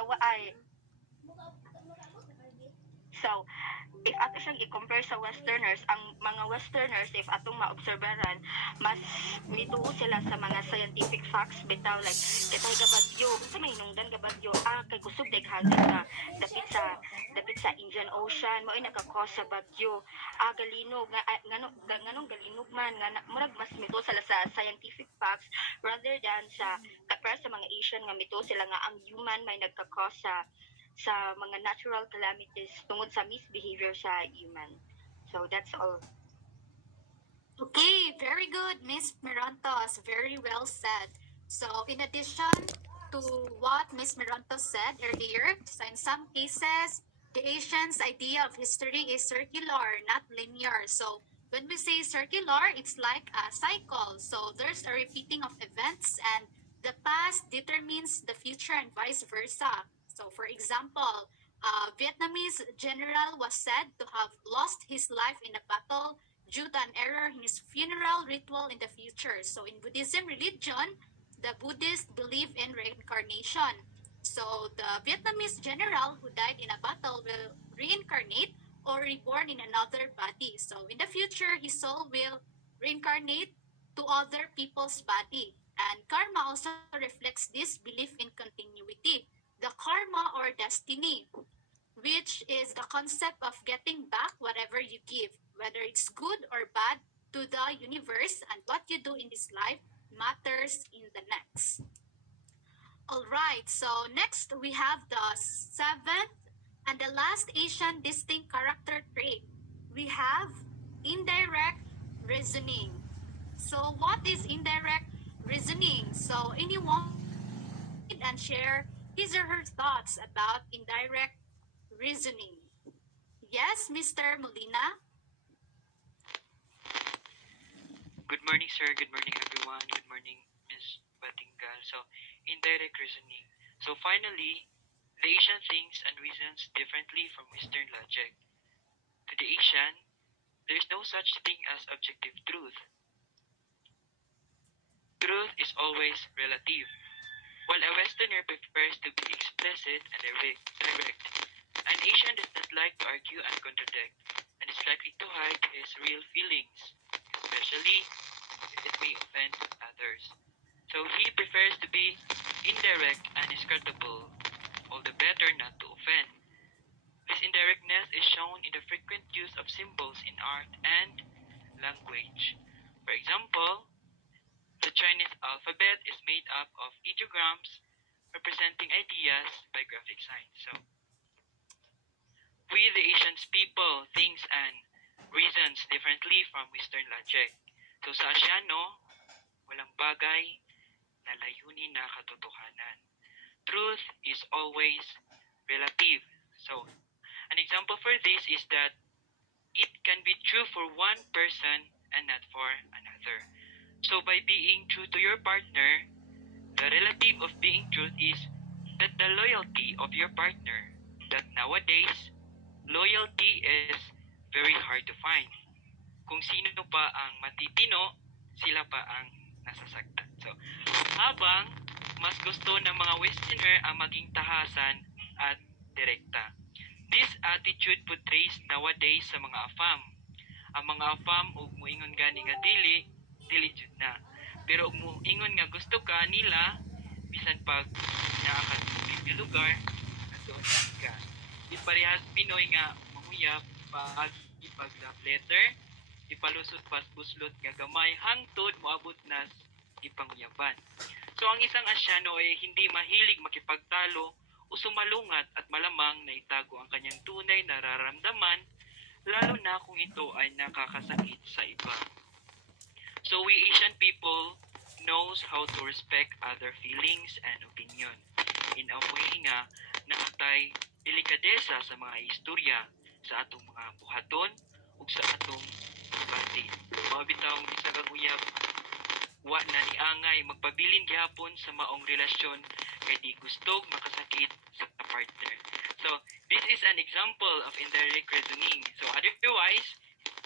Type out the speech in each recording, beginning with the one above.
gawa ay so if ato siyang i-compare sa Westerners, ang mga Westerners, if atong maobserbaran, mas mituo sila sa mga scientific facts bitaw, like kitay gabagyo, sa may hinungdan gabagyo, kay kusog daghangin nga dapit sa Indian Ocean, mo ay nagka-cause sa bagyo, galinog nga nganong galinog man nga murag mas mituo sila sa scientific facts rather than sa para sa mga Asian nga mituo sila nga ang human may nagka-cause sa mga natural calamities tungod sa misbehavior sa human. So that's all. Okay, very good, Miss Mirantos. Very well said. So in addition to what Miss Mirantos said earlier, so in some cases, the Asians' idea of history is circular, not linear. So when we say circular, it's like a cycle. So there's a repeating of events and the past determines the future and vice versa. So for example, a Vietnamese general was said to have lost his life in a battle due to an error in his funeral ritual in the future. So in Buddhism religion, the Buddhists believe in reincarnation. So the Vietnamese general who died in a battle will reincarnate or reborn in another body. So in the future, his soul will reincarnate to other people's body. And karma also reflects this belief in continuity. The karma or destiny, which is the concept of getting back whatever you give, whether it's good or bad, to the universe, and what you do in this life matters in the next. All right, so next we have the seventh and the last Asian distinct character trait. We have indirect reasoning. So what is indirect reasoning? So anyone and share his or her thoughts about indirect reasoning. Yes, Mr. Molina? Good morning, sir. Good morning, everyone. Good morning, Ms. Batingal. So, indirect reasoning. So, finally, the Asian thinks and reasons differently from Western logic. To the Asian, there is no such thing as objective truth. Truth is always relative. While a Westerner prefers to be explicit and direct, an Asian does not like to argue and contradict, and is likely to hide his real feelings, especially if it may offend others. So he prefers to be indirect and discreditable, all the better not to offend. This indirectness is shown in the frequent use of symbols in art and language. For example, the Chinese alphabet is made up of ideograms representing ideas by graphic signs. So, we the Asians people thinks and reasons differently from Western logic. So sa Asiano, walang bagay na layunin na katotohanan. Truth is always relative. So, an example for this is that it can be true for one person and not for another. So by being true to your partner, the relative of being truth is that the loyalty of your partner, that nowadays, loyalty is very hard to find. Kung sino pa ang matitino, sila pa ang nasasaktan. So, habang mas gusto ng mga Westerner ang maging tahasan at direkta. This attitude portrays nowadays sa mga AFAM. Ang mga AFAM ug moingon gani nga dili jud na. Pero ug moingon nga gusto ka nila bisan pag nakakatubig sa lugar doon ka. Di parehas Pinoy nga mahuyap pag ipag-love letter, ipalusot pas buslot nga gamay hangtod moabot nas ipanguyaban. So ang isang Asyano ay hindi mahilig makipagtalo o sumalungat at malamang na itago ang kanyang tunay na nararamdaman, lalo na kung ito ay nakakasakit sa iba. So we Asian people knows how to respect other feelings and opinion. In a way nga, nakatay delikadesa sa mga istorya sa atong mga buhaton ug sa atong bati. Mabitawng isa kang uyab, wa na niangay magpabilin gihapon sa maong relasyon kay di gustog makasakit sa partner. So, this is an example of indirect reasoning. So, otherwise,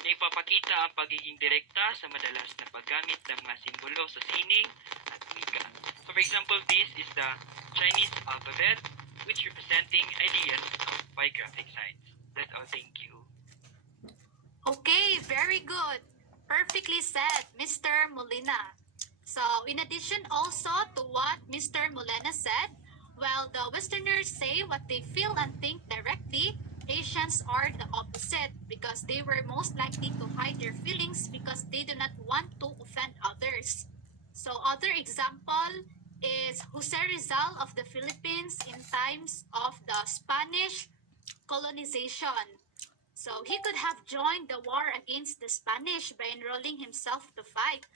naipapakita ang pagiging direkta sa madalas na paggamit ng mga simbolo sa sining at wika. So, for example, this is the Chinese alphabet. which representing ideas by graphic science. That's all. Thank you. Okay, very good. Perfectly said, Mr. Molina. So, in addition also to what Mr. Molina said, while the Westerners say what they feel and think directly, Asians are the opposite because they were most likely to hide their feelings because they do not want to offend others. So, other example is Jose Rizal of the Philippines in times of the Spanish colonization. So he could have joined the war against the Spanish by enrolling himself to fight,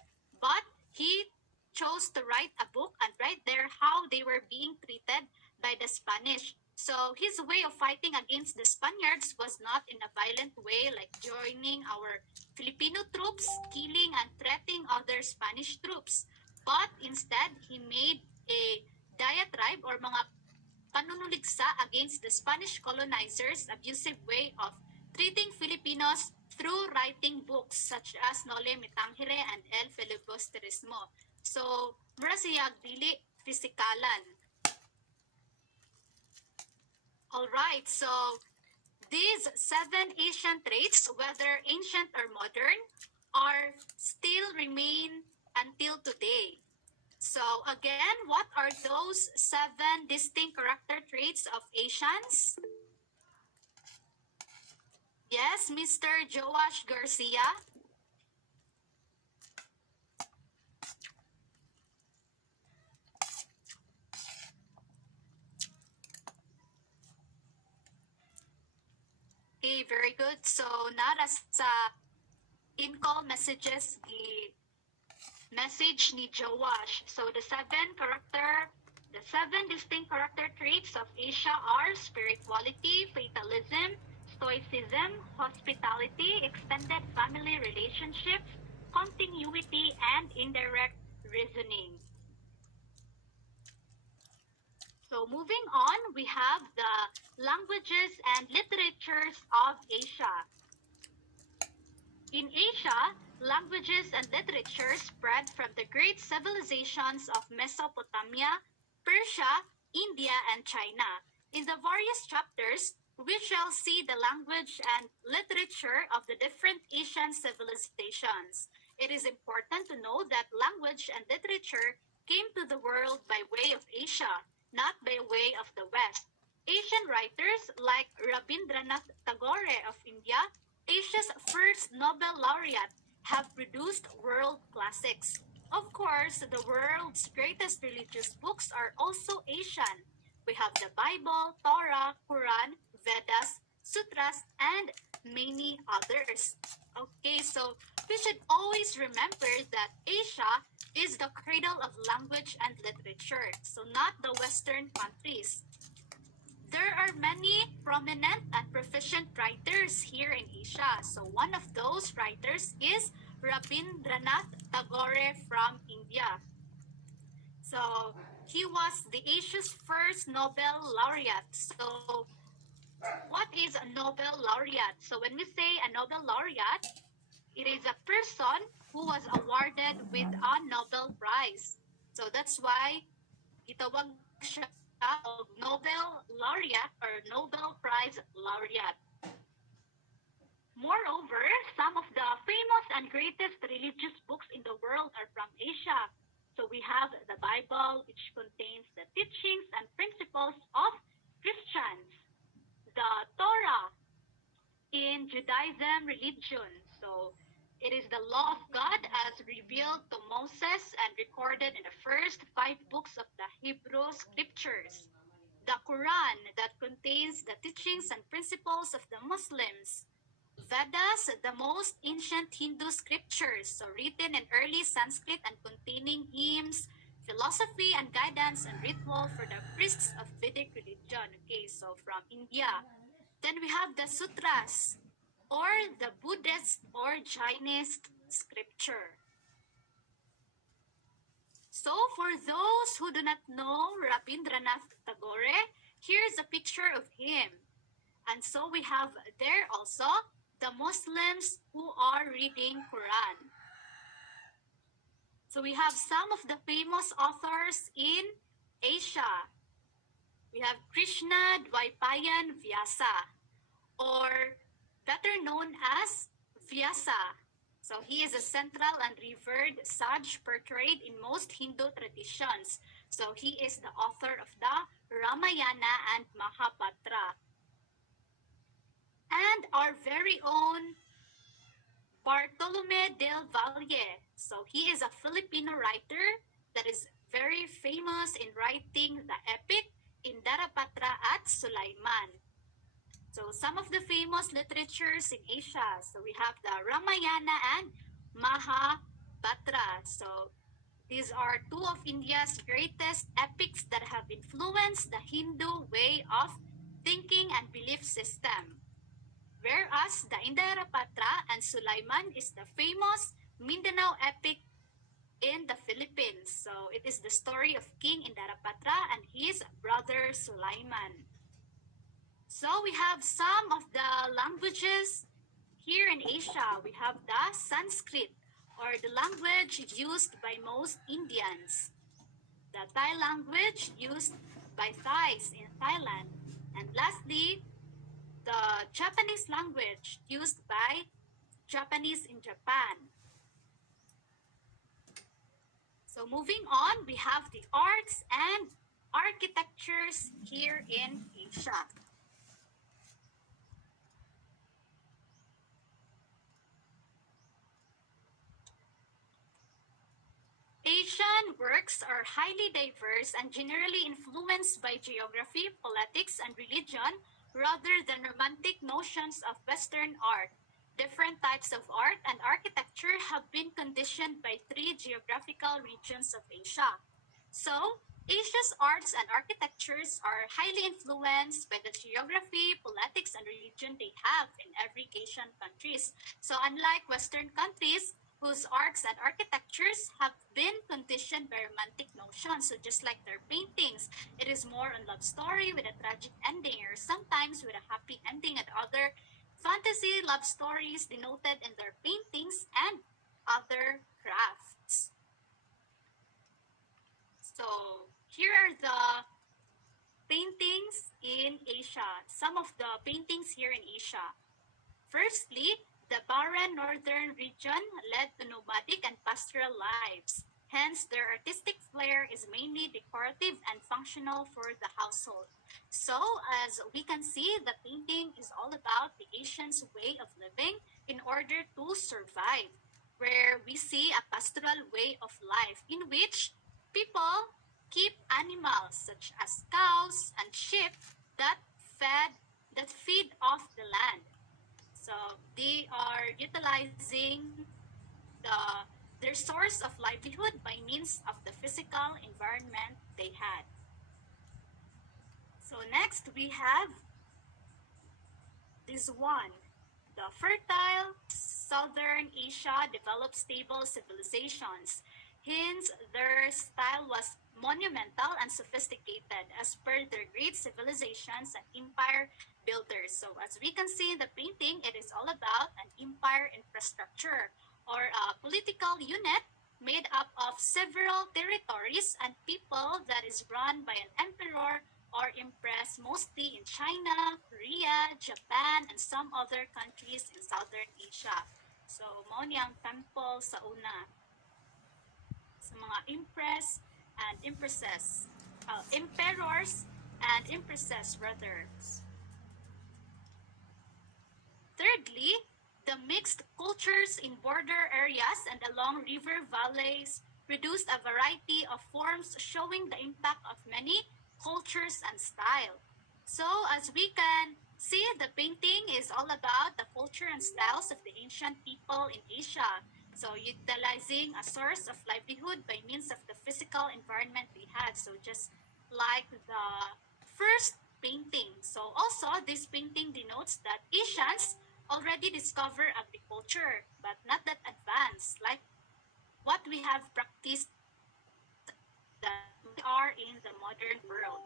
but he chose to write a book and write there how they were being treated by the Spanish. So his way of fighting against the Spaniards was not in a violent way like joining our Filipino troops, killing and threatening other Spanish troops. But instead, he made a diatribe or mga panunuligsa against the Spanish colonizers' abusive way of treating Filipinos through writing books such as Nole Me Tangere and El Filibusterismo. So, mura siya dili fisikalan. Alright, so these 7 Asian traits, whether ancient or modern, are still remain until today. So again, what are those 7 distinct character traits of Asians? Yes, Mr. Joash Garcia. Okay, very good. So nara sa in-call messages the message ni Joash. So the 7 distinct character traits of Asia are spirituality, fatalism, stoicism, hospitality, extended family relationships, continuity, and indirect reasoning. So moving on, we have the languages and literatures of Asia. In Asia, languages and literature spread from the great civilizations of Mesopotamia, Persia, India, and China. In the various chapters, we shall see the language and literature of the different Asian civilizations. It is important to know that language and literature came to the world by way of Asia, not by way of the West. Asian writers like Rabindranath Tagore of India, Asia's first Nobel laureate, have produced world classics. Of course, the world's greatest religious books are also Asian. We have the Bible, Torah, Quran, Vedas, Sutras, and many others. Okay, so we should always remember that Asia is the cradle of language and literature, so not the Western countries. There are many prominent and proficient writers here in Asia. So one of those writers is Rabindranath Tagore from India. So he was the Asia's first Nobel laureate. So what is a Nobel laureate? So when we say a Nobel laureate, it is a person who was awarded with a Nobel Prize. So that's why itawag siya og Nobel laureate or Nobel Prize laureate. Moreover, some of the famous and greatest religious books in the world are from Asia. So we have the Bible, which contains the teachings and principles of Christians. The Torah in Judaism religion. So it is the law of God as revealed to Moses and recorded in the first 5 books of the Hebrew scriptures. The Quran that contains the teachings and principles of the Muslims. Vedas, the most ancient Hindu scriptures, so written in early Sanskrit and containing hymns, philosophy and guidance and ritual for the priests of Vedic religion. Okay, so from India. Then we have the Sutras, or the Buddhist or Jainist scripture. So for those who do not know Rabindranath Tagore, here's a picture of him. And so we have there also the Muslims who are reading Quran. So we have some of the famous authors in Asia. We we have Krishna Dwaipayan Vyasa, or better known as Vyasa. So he is a central and revered sage portrayed in most Hindu traditions. So he is the author of the Ramayana and Mahabharata. And our very own Bartolome del Valle. So he is a Filipino writer that is very famous in writing the epic Indarapatra at Sulaiman. So some of the famous literatures in Asia. So we have the Ramayana and Mahabharata. So these are two of India's greatest epics that have influenced the Hindu way of thinking and belief system. Whereas the Indarapatra and Sulaiman is the famous Mindanao epic in the Philippines. So it is the story of King Indarapatra and his brother Sulaiman. So we have some of the languages here in Asia. We have the Sanskrit, or the language used by most Indians. The Thai language used by Thais in Thailand. And lastly, the Japanese language used by Japanese in Japan. So moving on, we have the arts and architectures here in Asia. Asian works are highly diverse and generally influenced by geography, politics, and religion rather than romantic notions of Western art. Different types of art and architecture have been conditioned by three geographical regions of Asia. So, Asia's arts and architectures are highly influenced by the geography, politics, and religion they have in every Asian countries. So, unlike Western countries, whose arts and architectures have been conditioned by romantic notions. So just like their paintings, it is more on love story with a tragic ending, or sometimes with a happy ending, and other fantasy love stories denoted in their paintings and other crafts. So here are the paintings in Asia, some of the paintings here in Asia. Firstly, the barren northern region led to nomadic and pastoral lives. Hence, their artistic flair is mainly decorative and functional for the household. So, as we can see, the painting is all about the Asians' way of living in order to survive, where we see a pastoral way of life in which people keep animals such as cows and sheep that feed off the land. So they are utilizing their source of livelihood by means of the physical environment they had. So next we have this one. The fertile southern Asia developed stable civilizations. Hence, their style was monumental and sophisticated as per their great civilizations and empire builders. So as we can see in the painting, it is all about an empire infrastructure, or a political unit made up of several territories and people that is run by an emperor or empress, mostly in China, Korea, Japan, and some other countries in Southern Asia. So, mao ni ang temple sa una. Sa mga empress and empresses, emperors and empresses rather. Thirdly, the mixed cultures in border areas and along river valleys produced a variety of forms showing the impact of many cultures and style. So as we can see, the painting is all about the culture and styles of the ancient people in Asia. So utilizing a source of livelihood by means of the physical environment they had. So just like the first painting. So also this painting denotes that Asians already discovered agriculture, but not that advanced like what we have practiced that we are in the modern world.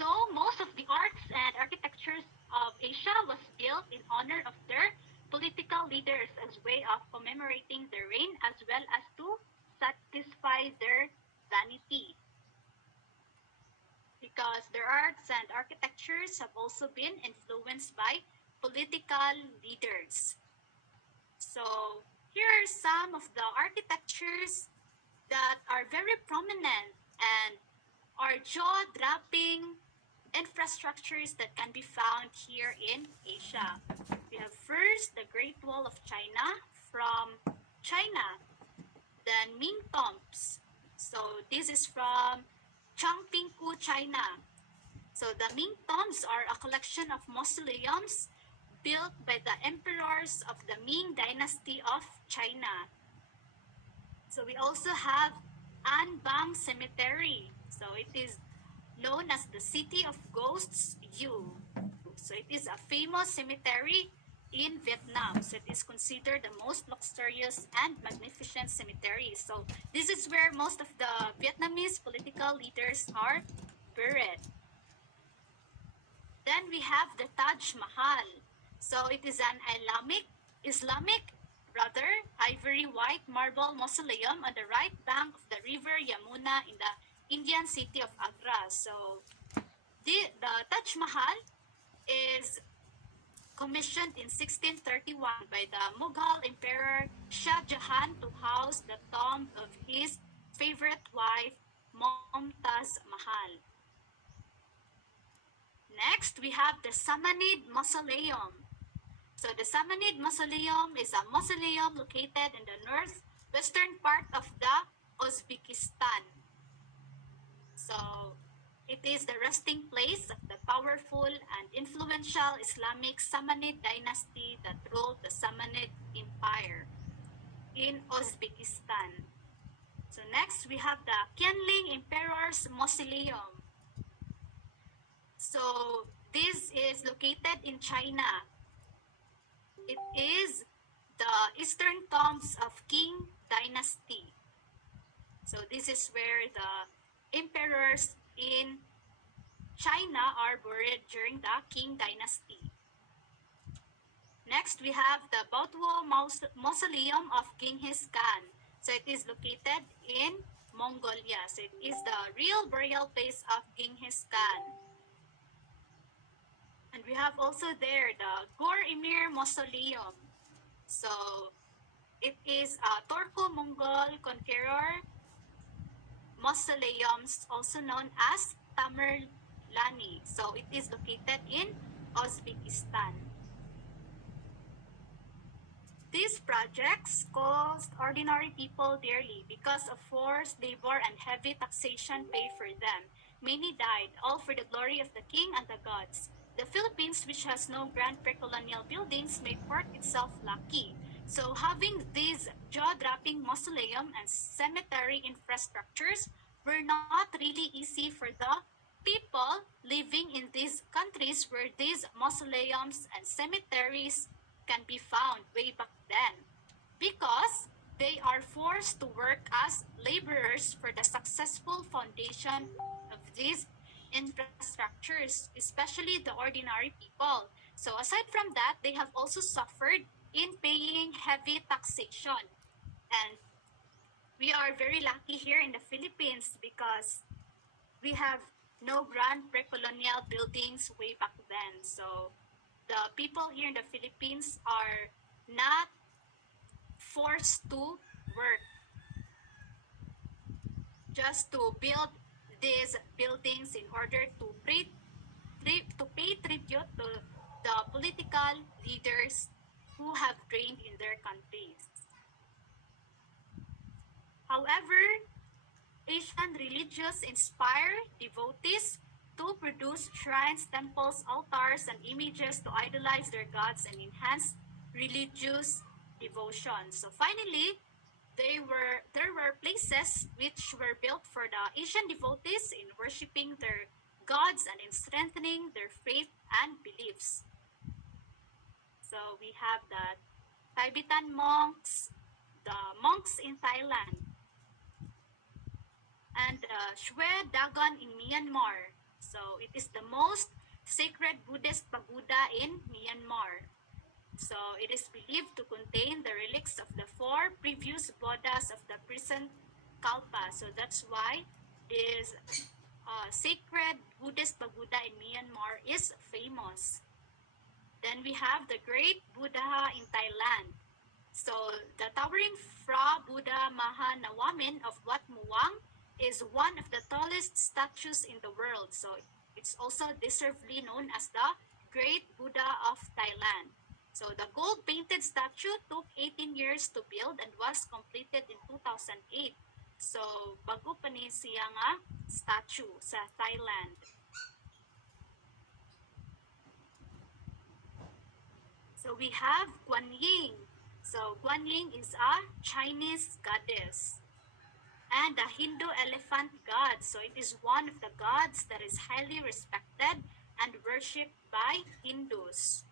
So most of the arts and architectures of Asia was built in honor of their political leaders as way of commemorating their reign as well as to satisfy their vanity. because their arts and architectures have also been influenced by political leaders. So here are some of the architectures that are very prominent and are jaw-dropping infrastructures that can be found here in Asia. We have first the Great Wall of China from China, then Ming Tombs. So this is from Changpingku, China. So the Ming Tombs are a collection of mausoleums built by the emperors of the Ming Dynasty of China. So we also have Anbang Cemetery. So it is known as the City of Ghosts U. So it is a famous cemetery in Vietnam. So it is considered the most luxurious and magnificent cemetery. So this is where most of the Vietnamese political leaders are buried. Then we have the Taj Mahal. So it is an Islamic ivory white marble mausoleum on the right bank of the river Yamuna in the Indian city of Agra. So the Taj Mahal is commissioned in 1631 by the Mughal Emperor Shah Jahan to house the tomb of his favorite wife, Mumtaz Mahal. Next, we have the Samanid Mausoleum. So the Samanid Mausoleum is a mausoleum located in the northwestern part of the Uzbekistan. So it is the resting place of the powerful and influential Islamic Samanid dynasty that ruled the Samanid Empire in Uzbekistan. So next, we have the Qianling Emperor's Mausoleum. So this is located in China. It is the eastern tombs of Qing Dynasty. So this is where the emperors in China are buried during the Qing Dynasty. Next, we have the Baotuo Mausoleum of Genghis Khan. So it is located in Mongolia. So it is the real burial place of Genghis Khan. And we have also there the Gor Emir Mausoleum. So it is a Turco-Mongol conqueror mausoleums, also known as Tamerlani. So it is located in Uzbekistan. These projects cost ordinary people dearly because of forced labor and heavy taxation paid for them. Many died, all for the glory of the king and the gods. The Philippines, which has no grand pre-colonial buildings, may port itself lucky. So having these jaw-dropping mausoleum and cemetery infrastructures were not really easy for the people living in these countries where these mausoleums and cemeteries can be found way back then, because they are forced to work as laborers for the successful foundation of these infrastructures, especially the ordinary people. So aside from that, they have also suffered in paying heavy taxation. And we are very lucky here in the Philippines because we have no grand pre-colonial buildings way back then. So the people here in the Philippines are not forced to work just to build these buildings in order to pay tribute to the political leaders who have reigned in their countries. However, Asian religions inspire devotees to produce shrines, temples, altars, and images to idolize their gods and enhance religious devotion. So finally, there were places which were built for the Asian devotees in worshiping their gods and in strengthening their faith and beliefs. So we have the Tibetan monks, the monks in Thailand, and the Shwe Dagon in Myanmar. So it is the most sacred Buddhist pagoda in Myanmar. So it is believed to contain the relics of the 4 previous Buddhas of the present Kalpa. So that's why this sacred Buddhist pagoda in Myanmar is famous. Then we have the Great Buddha in Thailand. So the towering Phra Buddha Mahanawamin of Wat Muang is one of the tallest statues in the world. So it's also deservedly known as the Great Buddha of Thailand. So the gold-painted statue took 18 years to build and was completed in 2008. So bago pa ni siya nga statue sa Thailand. So we have Guanyin. So Guanyin is a Chinese goddess and a Hindu elephant god. So it is one of the gods that is highly respected and worshipped by Hindus.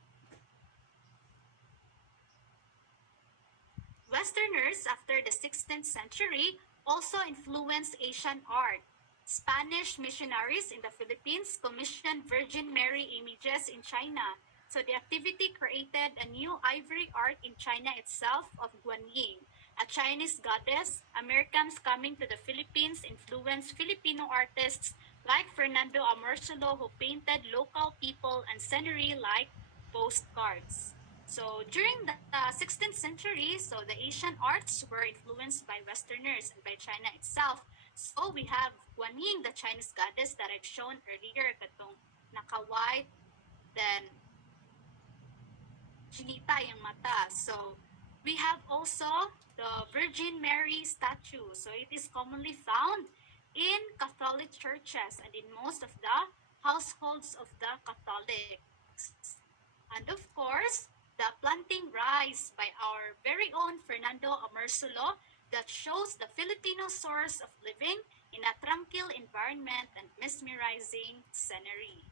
Westerners after the 16th century also influenced Asian art. Spanish missionaries in the Philippines commissioned Virgin Mary images in China. So the activity created a new ivory art in China itself of Guanyin, a Chinese goddess. Americans coming to the Philippines influenced Filipino artists like Fernando Amorsolo, who painted local people and scenery like postcards. So during the 16th century, so the Asian arts were influenced by Westerners and by China itself. So we have Guanyin, the Chinese goddess that I've shown earlier, katong naka-white, then chinita yung mata. So we have also the Virgin Mary statue. So it is commonly found in Catholic churches and in most of the households of the Catholics. And of course, the Planting Rice by our very own Fernando Amorsolo that shows the Filipino source of living in a tranquil environment and mesmerizing scenery.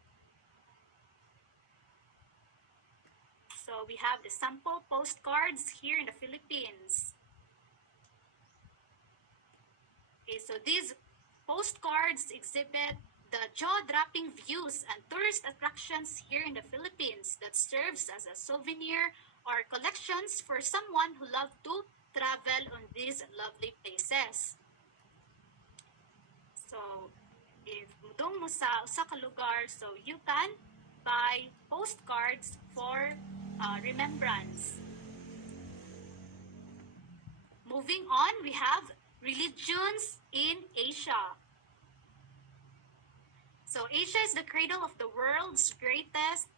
So we have the sample postcards here in the Philippines. Okay, so these postcards exhibit the jaw-dropping views and tourist attractions here in the Philippines that serves as a souvenir or collections for someone who loves to travel on these lovely places. So, if mudong mo sa usa ka lugar, so you can buy postcards for remembrance. Moving on, we have religions in Asia. So Asia is the cradle of the world's greatest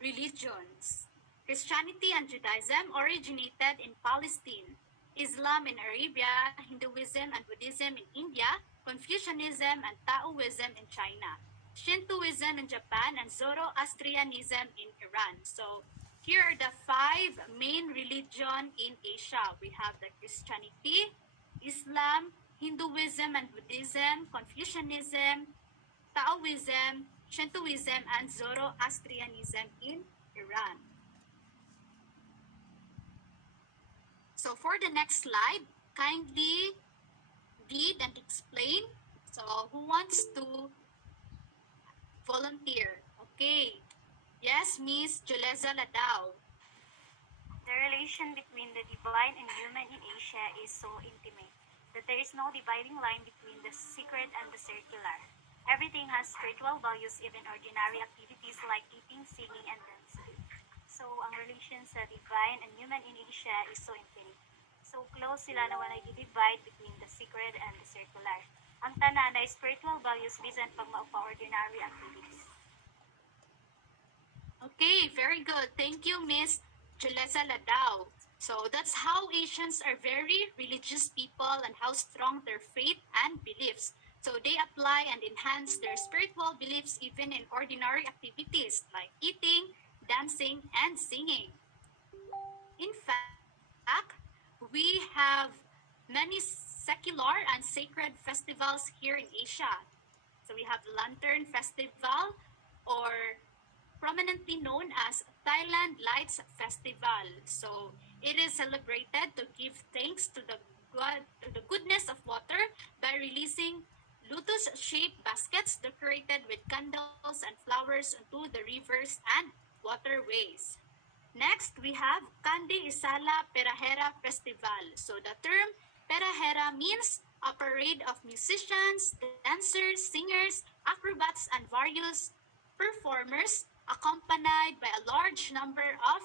religions. Christianity and Judaism originated in Palestine, Islam in Arabia, Hinduism and Buddhism in India, Confucianism and Taoism in China, Shintoism in Japan, and Zoroastrianism in Iran. So here are the 5 main religions in Asia. We have the Christianity, Islam, Hinduism and Buddhism, Confucianism, Taoism, Shintoism, and Zoroastrianism in Iran. So for the next slide, kindly read and explain. So who wants to volunteer? Okay. Yes, Miss Juleza Ladao. The relation between the divine and human in Asia is so intimate that there is no dividing line between the sacred and the secular. Everything has spiritual values, even ordinary activities like eating, singing, and dancing. So, ang relation sa divine and human in Asia is so infinite. So, close sila na wala i-divide between the sacred and the secular. Ang tanan ay spiritual values bisan pag maupa ordinary activities. Okay, very good. Thank you, Miss Juleza Ladao. So that's how Asians are very religious people and how strong their faith and beliefs. So they apply and enhance their spiritual beliefs even in ordinary activities like eating, dancing, and singing. In fact, we have many secular and sacred festivals here in Asia. So we have Lantern Festival, or prominently known as Thailand Lights Festival. So it is celebrated to give thanks to the goodness of water by releasing lotus-shaped baskets decorated with candles and flowers onto the rivers and waterways. Next, we have Kandi Isala Perahera Festival. So the term Perahera means a parade of musicians, dancers, singers, acrobats, and various performers, accompanied by a large number of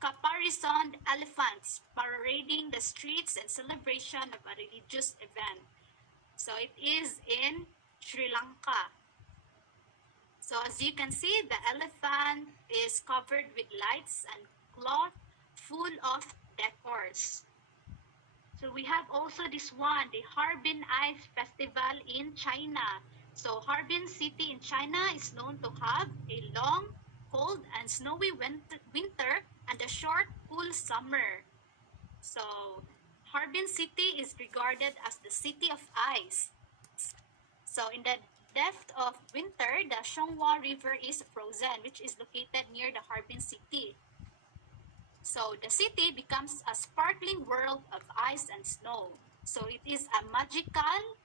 caparisoned elephants parading the streets in celebration of a religious event. So it is in Sri Lanka. So as you can see, the elephant is covered with lights and cloth full of decors. So we have also this one, the Harbin Ice Festival in China. So Harbin City in China is known to have a long, cold, and snowy winter and a short, cool summer. So Harbin City is regarded as the city of ice. So in the depth of winter, the Xiongwa River is frozen, which is located near the Harbin City. So the city becomes a sparkling world of ice and snow. So it is a magical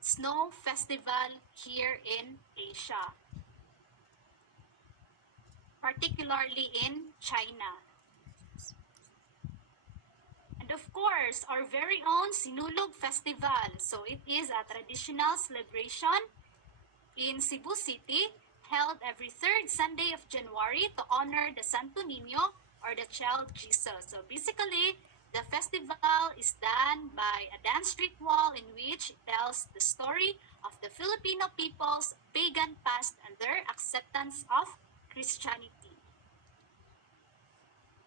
snow festival here in Asia, particularly in China. And of course, our very own Sinulog Festival. So it is a traditional celebration in Cebu City held every third Sunday of January to honor the Santo Niño or the child Jesus. So basically, the festival is done by a dance ritual in which it tells the story of the Filipino people's pagan past and their acceptance of Christianity.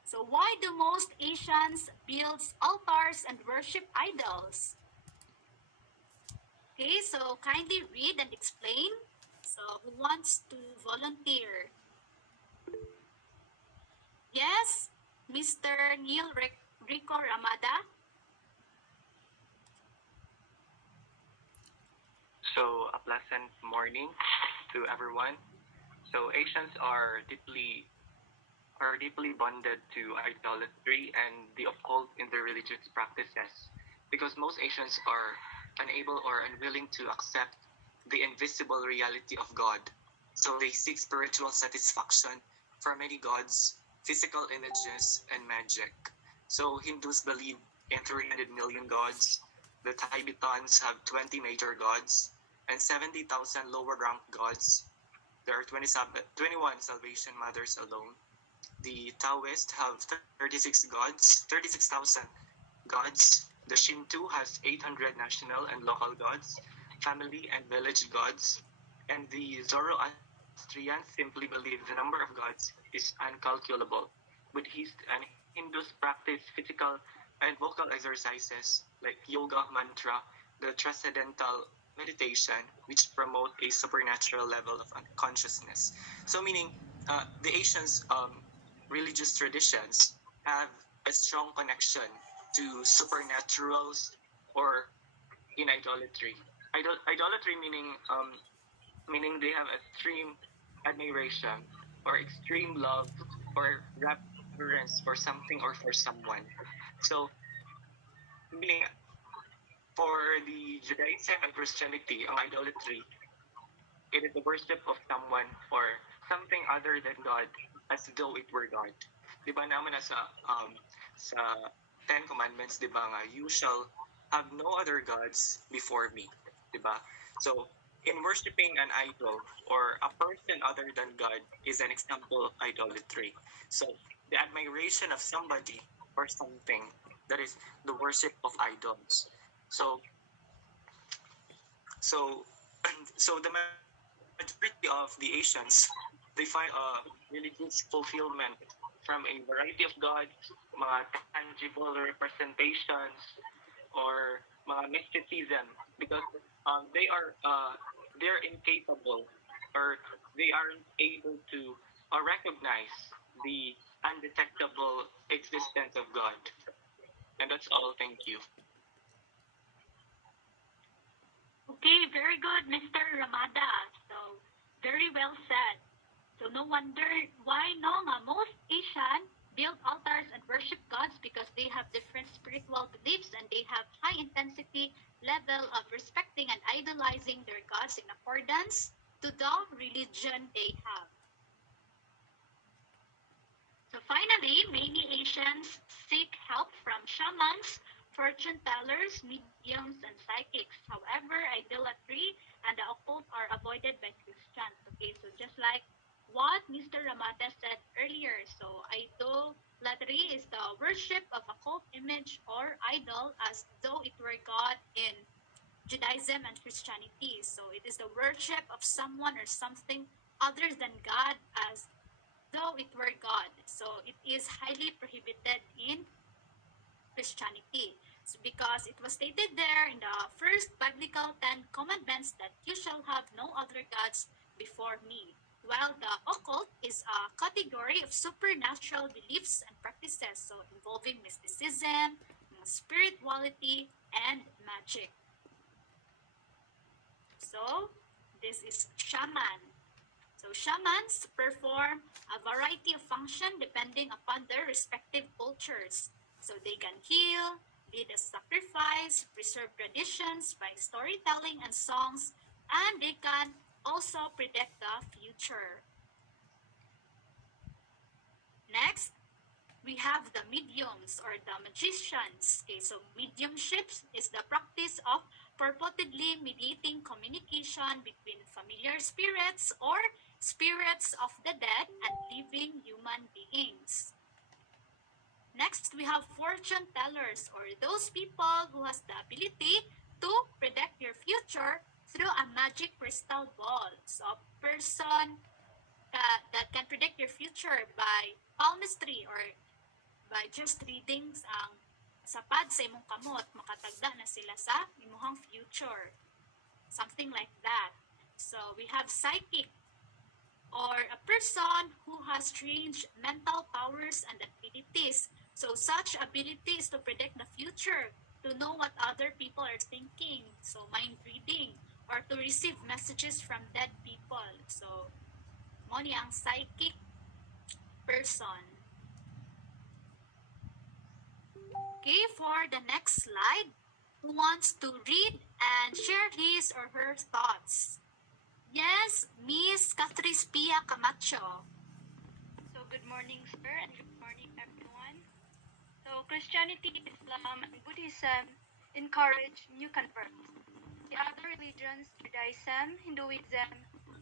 So why do most Asians build altars and worship idols? Okay, so kindly read and explain. So who wants to volunteer? Yes, Mr. Neil Rico Ramada. So, a pleasant morning to everyone. So, Asians are deeply bonded to idolatry and the occult in their religious practices, because most Asians are unable or unwilling to accept the invisible reality of God. So, they seek spiritual satisfaction from many gods, physical images, and magic. So, Hindus believe in 300 million gods. The Tibetans have 20 major gods and 70,000 lower ranked gods. There are 21 Salvation Mothers alone. The Taoists have 36,000 gods. The Shinto has 800 national and local gods, family and village gods. And the Zoroastrians simply believe the number of gods is uncalculable. Buddhists and Hindus practice physical and vocal exercises like yoga, mantra, the transcendental meditation, which promote a supernatural level of consciousness. So, meaning the Asians' religious traditions have a strong connection to supernaturals or in idolatry. Idolatry meaning they have extreme admiration or extreme love or reverence for something or for someone. So, meaning for the Judaism and Christianity, ang idolatry, it is the worship of someone or something other than God as though it were God. Di ba naman sa Ten Commandments, di ba nga, you shall have no other gods before me. Di ba? So, in worshiping an idol or a person other than God is an example of idolatry. So, the admiration of somebody or something, that is the worship of idols. So, so, so the majority of the Asians, they find religious fulfillment from a variety of gods, mga tangible representations, or mga mysticism, because they're incapable or they aren't able to recognize the undetectable existence of God. And that's all. Thank you. Okay, very good, Mr. Ramada. So, very well said. So, no wonder why most Asian build altars and worship gods because they have different spiritual beliefs and they have high intensity level of respecting and idolizing their gods in accordance to the religion they have. So finally, many Asians seek help from shamans fortune tellers, mediums, and psychics. However, idolatry and the occult are avoided by Christians. Okay, so just like what Mr. Ramada said earlier, so idolatry is the worship of a cult image or idol as though it were God in Judaism and Christianity. So it is the worship of someone or something other than God as though it were God. So it is highly prohibited in Christianity. So because it was stated there in the first biblical 10 commandments that you shall have no other gods before me. While the occult is a category of supernatural beliefs and practices, so involving mysticism, spirituality, and magic. So, this is shaman. So, shamans perform a variety of functions depending upon their respective cultures. So, they can heal, lead a sacrifice, preserve traditions by storytelling and songs, and they can also predict the future. Next, we have the mediums or the magicians. Okay, so mediumship is the practice of purportedly mediating communication between familiar spirits or spirits of the dead and living human beings. Next, we have fortune tellers or those people who has the ability to predict your future through a magic crystal ball. So a person that can predict your future by palmistry or by just reading ang sapad sa imong kamot, makatagda na sila sa imong future. Something like that. So we have psychic or a person who has strange mental powers and abilities. So such ability is to predict the future, to know what other people are thinking, so mind reading, or to receive messages from dead people. So, mo ni ang psychic person. Okay, for the next slide, who wants to read and share his or her thoughts? Yes, Miss Catrice Pia Camacho. So, good morning, sir, and good morning, everyone. So, Christianity, Islam, and Buddhism encourage new converts. The other religions, Judaism, Hinduism,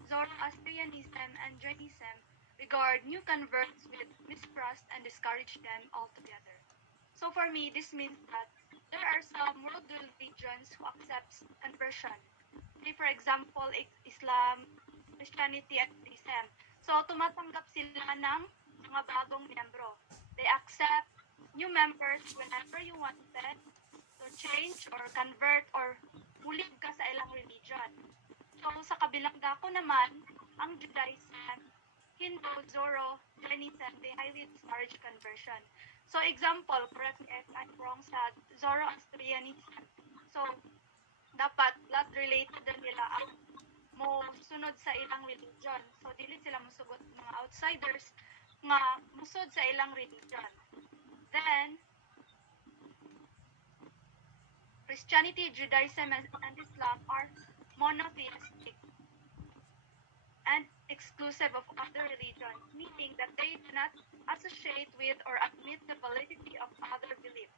Zoroastrianism, and Jainism, regard new converts with mistrust and discourage them altogether. So for me, this means that there are some world religions who accept conversion. Say, for example, Islam, Christianity, and Buddhism. So, tumatanggap sila ng mga bagong miyembro. They accept new members whenever you wanted to change or convert or mulig ka sa ilang religion. So, sa kabilang dako naman, ang Judaism, Hindu, Zoro, Jainism, they highly discourage conversion. So, example, correct me if I'm wrong sa Zoroastrianism. So, dapat lahat related din nila ang mo sunod sa ilang religion. So, dili sila musugot mga outsiders nga musod sa ilang religion. Then, Christianity, Judaism, and Islam are monotheistic and exclusive of other religions, meaning that they do not associate with or admit the validity of other beliefs.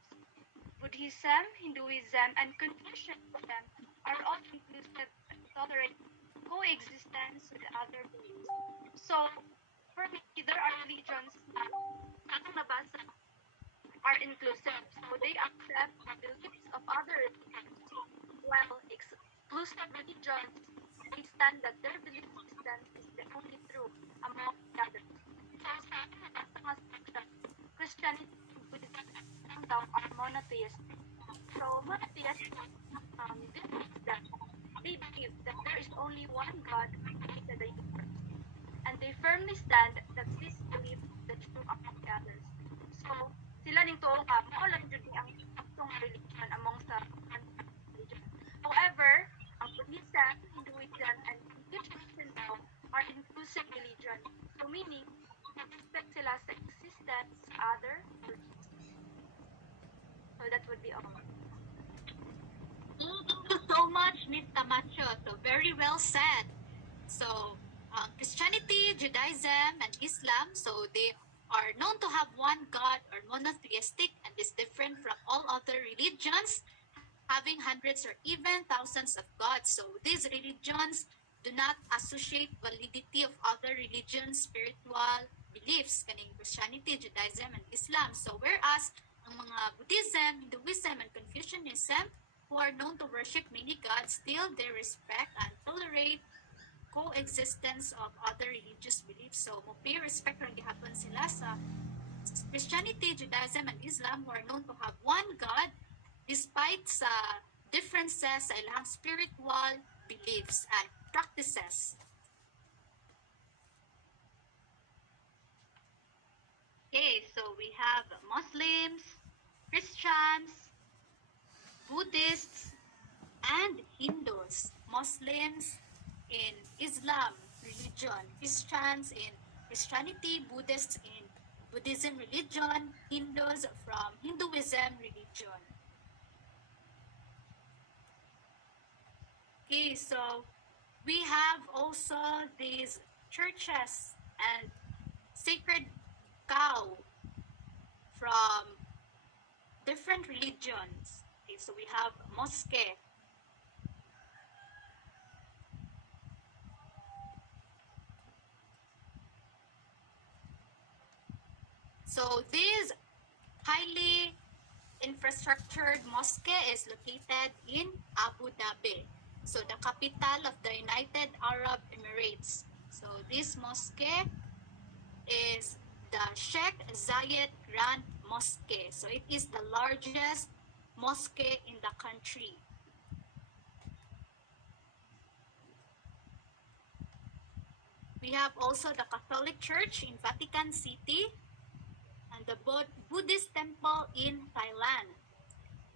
Buddhism, Hinduism, and Confucianism are all inclusive and tolerate coexistence with other beliefs. So, for me, there are religions na ang nabasa are inclusive. So, they accept the beliefs of other religions, while exclusive religions, they stand that their belief system is the only true among the others. So, sa nabasa nga section, Christianity, Buddhism, and Islam are monotheistic. So, monotheistic means that they believe that there is only one God who created the universe. And they firmly stand that this belief is the true among the others. So, sila ning tuong mo lang jud ang aktong religion among sa religion. However, ang Buddhism, Hinduism, and Confucianism are inclusive religion. So, meaning, respect sila sa existence sa other beliefs. So, that would be all. Thank you so much, Miss Camacho. So, very well said. So, Christianity, Judaism, and Islam, so they are known to have one God or monotheistic and is different from all other religions, having hundreds or even thousands of gods. So these religions do not associate validity of other religions, spiritual beliefs, kaning Christianity, Judaism, and Islam. So whereas ang mga Buddhism, Hinduism, and Confucianism, who are known to worship many gods, still they respect and tolerate coexistence of other religious beliefs. So, mo pay respect lang gihapon sila sa Christianity, Judaism, and Islam who are known to have one God despite sa differences sa ilang spiritual beliefs and practices. Okay, so we have Muslims, Christians, Buddhists, and Hindus. Muslims in Islam religion, Christians in Christianity, Buddhists in Buddhism religion, Hindus from Hinduism religion. Okay, so we have also these churches and sacred cow from different religions. Okay, so we have mosque. So this highly infrastructured mosque is located in Abu Dhabi. So the capital of the United Arab Emirates. So this mosque is the Sheikh Zayed Grand Mosque. So it is the largest mosque in the country. We have also the Catholic Church in Vatican City and the Buddhist temple in Thailand,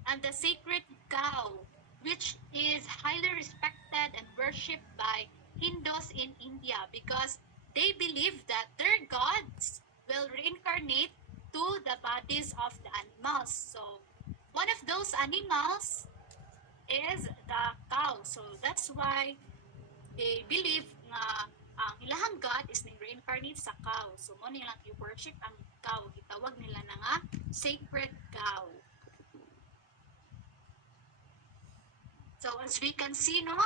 and the sacred cow, which is highly respected and worshipped by Hindus in India because they believe that their gods will reincarnate to the bodies of the animals. So one of those animals is the cow. So that's why they believe na ang ilahang God is ning reincarnate sa cow. So mo nilang i-worship ang cow. Gitawag nila na nga sacred cow. So as we can see, no,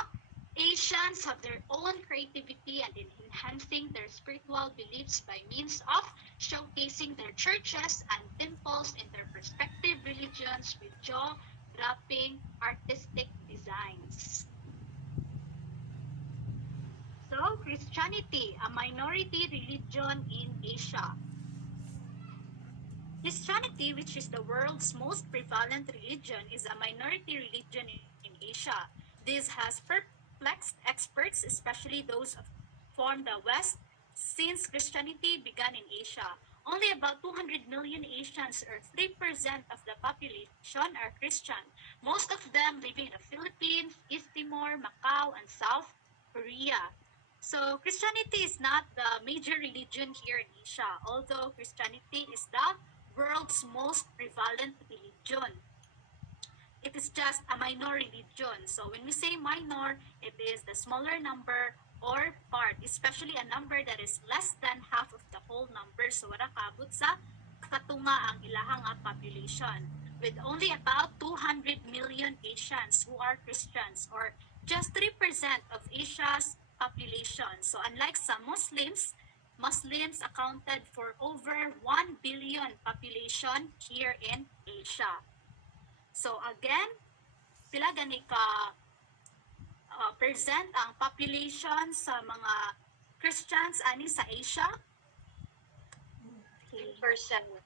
Asians have their own creativity and in enhancing their spiritual beliefs by means of showcasing their churches and temples in their respective religions with jaw-dropping artistic designs. So, Christianity, a minority religion in Asia. Christianity, which is the world's most prevalent religion, is a minority religion in Asia. This has perplexed experts, especially those from the West, since Christianity began in Asia. Only about 200 million Asians, or 3% of the population, are Christian. Most of them living in the Philippines, East Timor, Macau, and South Korea. So Christianity is not the major religion here in Asia, although Christianity is the world's most prevalent religion. It is just a minor religion. So when we say minor, it is the smaller number or part, especially a number that is less than half of the whole number. So wala kabot sa katunga ang ilahang population, with only about 200 million Asians who are Christians, or just 3% of Asia's population. So unlike some Muslims accounted for over 1 billion population here in Asia. So again, pila gani ka present ang population sa mga Christians ani sa Asia? 3%.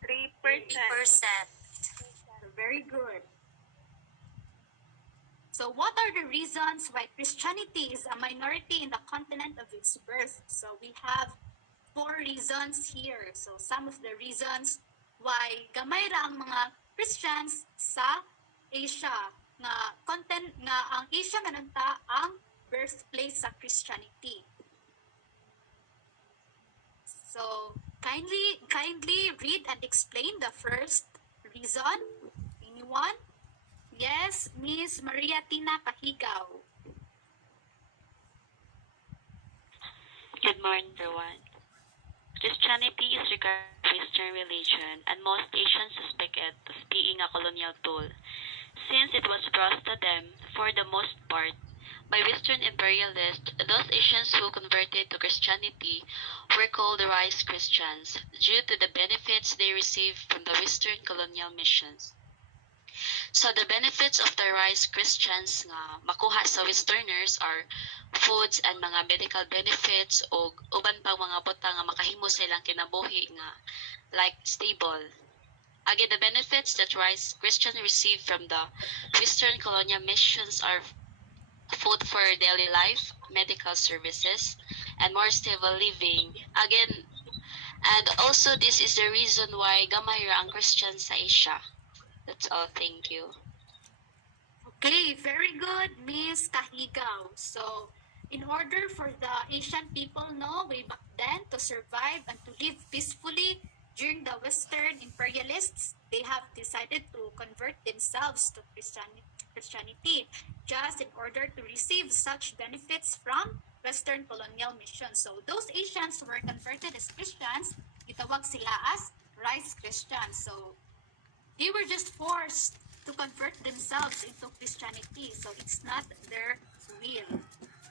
3%. Very good. So what are the reasons why Christianity is a minority in the continent of its birth? So we have 4 reasons here. So some of the reasons why gamay ra ang mga Christians sa Asia, nga content nga ang Asia mananta ang birthplace sa Christianity. So kindly read and explain the first reason. Anyone? Yes, Miss Maria Tina Kahigaw. Good morning, everyone. Christianity is regarded Western religion, and most Asians suspect it as being a colonial tool, since it was brought to them, for the most part, by Western imperialists. Those Asians who converted to Christianity were called rice Christians due to the benefits they received from the Western colonial missions. So the benefits of the rice Christians nga makuha sa Westerners are foods and mga medical benefits o uban pang mga butang nga makahimo sa ilang kinabuhi nga like stable. Again, the benefits that rice Christians receive from the Western colonial missions are food for daily life, medical services, and more stable living. Again, and also this is the reason why gamay ra ang Christians sa Asia. That's all. Thank you. Okay, very good, Miss Kahigaw. So, in order for the Asian people, no, way back then, to survive and to live peacefully during the Western imperialists, they have decided to convert themselves to Christianity just in order to receive such benefits from Western colonial missions. So, those Asians who were converted as Christians, itawag sila as rice Christians. So, they were just forced to convert themselves into Christianity. So, it's not their will.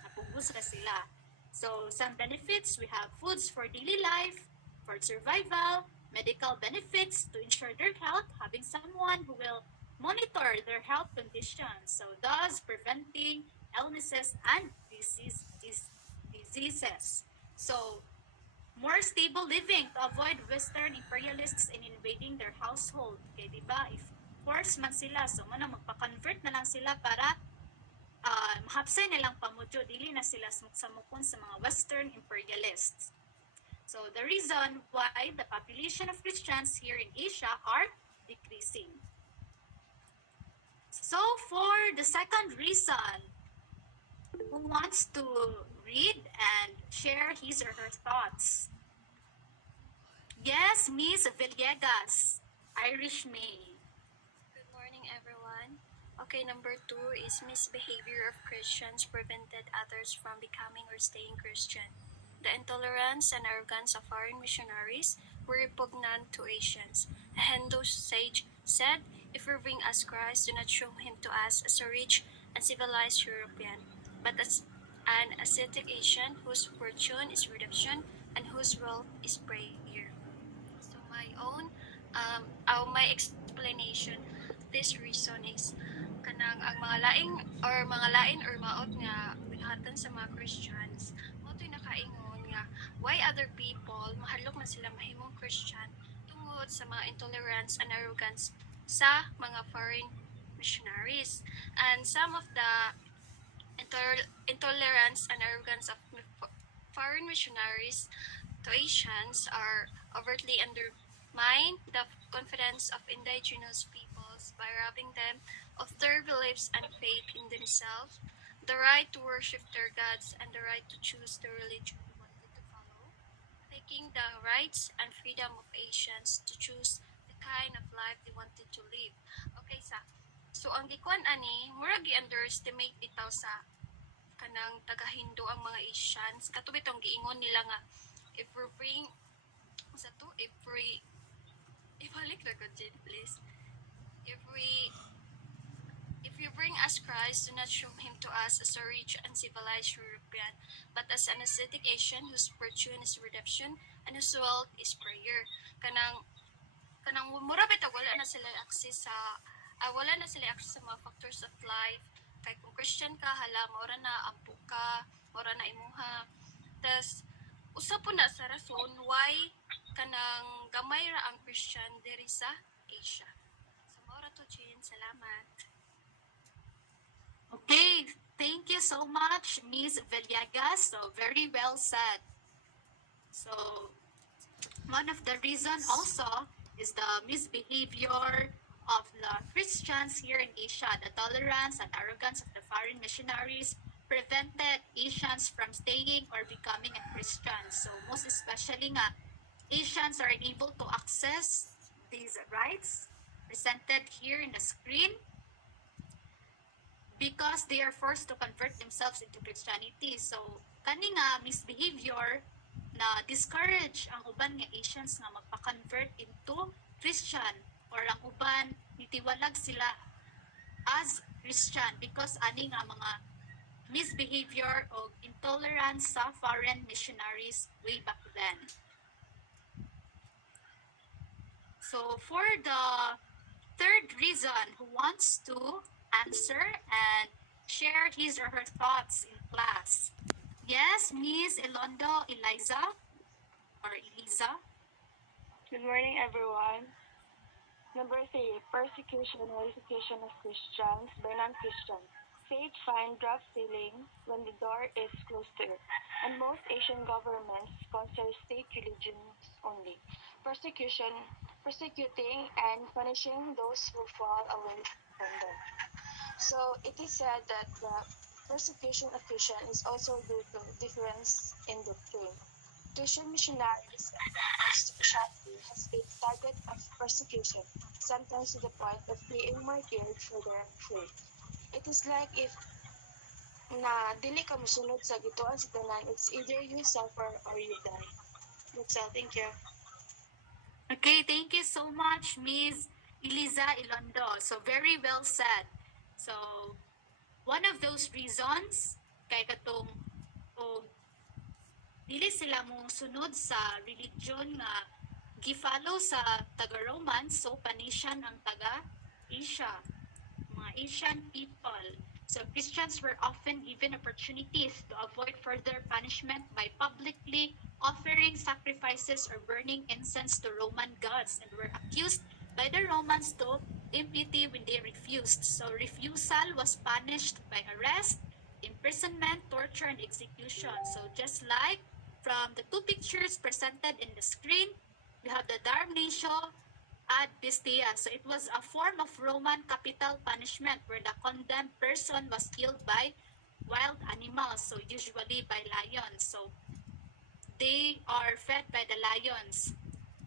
Napugos na sila. So, some benefits, we have foods for daily life, for survival, medical benefits to ensure their health, having someone who will monitor their health conditions. So, thus preventing illnesses and diseases. So, more stable living to avoid Western imperialists in invading their household. Okay, diba? If force man sila, so magpa-convert na lang sila para mahapsay nilang pamudyo, dili na sila samukon sa mga Western imperialists. So, the reason why the population of Christians here in Asia are decreasing. So, for the second reason, who wants to read and share his or her thoughts? Yes, Miss Villegas, Irish May. Good morning, everyone. Okay, number 2 is misbehavior of Christians prevented others from becoming or staying Christian. The intolerance and arrogance of foreign missionaries were repugnant to Asians. A Hindu sage said, "If we bring us Christ, do not show him to us as a rich and civilized European, but as an ascetic Asian whose fortune is redemption and whose wealth is prayer." So my explanation, this reason is kanang ang mga lain or maot nga binhatan sa mga Christians mo to'y nakaingon nga why other people mahalok na sila mahimong Christian tungod sa mga intolerance and arrogance sa mga foreign missionaries. And some of the intolerance and arrogance of foreign missionaries to Asians are overtly undermine the confidence of indigenous peoples by robbing them of their beliefs and faith in themselves, the right to worship their gods, and the right to choose the religion they wanted to follow, taking the rights and freedom of Asians to choose the kind of life they wanted to live. Okay, so ang gikuan ani, murag i-underestimate bitaw sa kanang taga-Hindu ang mga Asians. Katubit ang giingon nila nga if you bring us Christ, do not show him to us as a rich and civilized European, but as an ascetic Asian whose fortune is redemption and whose wealth is prayer. Kanang mura bitaw wala na sila access sa mga factors of life. Kay kung Christian ka, hala, maura na ampo ka, maura na imuha. Tas usa po na sa rason why kanang gamay ra ang Christian diri sa Asia. So maura to, Chin. Salamat. Okay, thank you so much, Ms. Villegas. So, very well said. So, one of the reasons also is the misbehavior of the Christians here in Asia. The tolerance and arrogance of the foreign missionaries prevented Asians from staying or becoming a Christian. So, most especially nga, Asians are unable to access these rights presented here in the screen because they are forced to convert themselves into Christianity. So, kani nga misbehavior na discourage ang uban nga Asians nga magpa-convert into Christian, or ang uban nitiwalag sila as Christian because ani nga mga misbehavior o intolerance sa foreign missionaries way back then. So for the third reason, who wants to answer and share his or her thoughts in class? Yes, Miss Elondo Eliza or Eliza. Good morning, everyone. Number 3, persecution, nullification of Christians by non-Christians. Faith find drug stealing when the door is closed to it, and most Asian governments sponsor state religions only. Persecuting and punishing those who fall away from them. So it is said that the persecution of Christians is also due to difference in doctrine. Christian missionaries and efforts to Christianity has been target of persecution, sometimes to the point of being martyred for their faith. It is like if na dili ka mosunod sa gituan sa tanan, it's either you suffer or you die. That's all. Thank you. Okay, thank you so much, Ms. Eliza Ilondo. So very well said. So one of those reasons kay katong o dili sila mo sunod sa religion nga gi-follow sa taga-Roman, so panisyan ang taga-Asia, mga Asian people. So Christians were often given opportunities to avoid further punishment by publicly offering sacrifices or burning incense to Roman gods, and were accused by the Romans to impunity when they refused. So refusal was punished by arrest, imprisonment, torture, and execution. So just like from the two pictures presented in the screen, we have the damnatio ad bestia. So it was a form of Roman capital punishment where the condemned person was killed by wild animals, so usually by lions. So they are fed by the lions.